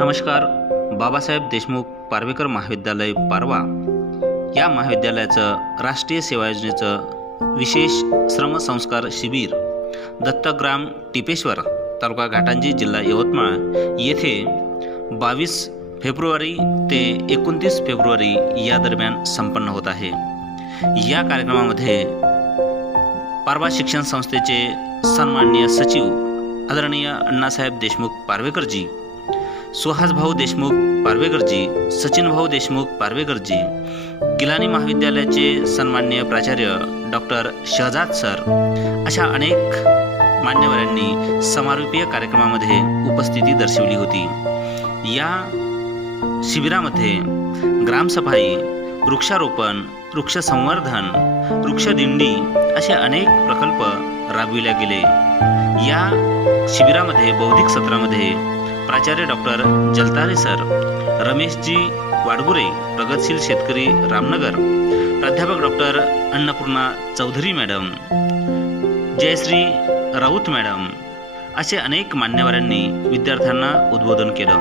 नमस्कार. बाबासाहेब देशमुख पार्वेकर महाविद्यालय पारवा या महाविद्यालयाचं राष्ट्रीय सेवा योजनेचं विशेष श्रमसंस्कार शिबिर दत्तग्राम टिपेश्वर तालुका घाटंजी जिल्हा यवतमाळ येथे 22 फेब्रुवारी ते 29 फेब्रुवारी या दरम्यान संपन्न होत आहे. या कार्यक्रमामध्ये पारवा शिक्षण संस्थेचे सन्माननीय सचिव आदरणीय अण्णासाहेब देशमुख पार्वेकरजी, सुहासभाऊ देशमुख पार्वेकरजी, सचिनभाऊ देशमुख पार्वेकरजी, गिलानी महाविद्यालयाचे सन्माननीय प्राचार्य डॉक्टर शहजाद सर अशा अनेक मान्यवरांनी समारोपीय कार्यक्रमामध्ये उपस्थिती दर्शवली होती. या शिबिरामध्ये ग्रामसफाई, वृक्षारोपण, वृक्षसंवर्धन, वृक्षदिंडी असे अनेक प्रकल्प राबविले गेले. या शिबिरामध्ये बौद्धिक सत्रामध्ये प्राचार्य डॉक्टर जलतारे सर, रमेशजी वाडगुरे, प्रगतशील शेतकरी रामनगर, प्राध्यापक doctor Annapurna Chaudhari madam, Jayashree Raut madam असे अनेक मान्यवरांनी विद्यार्थ्यांना उद्बोधन केलं.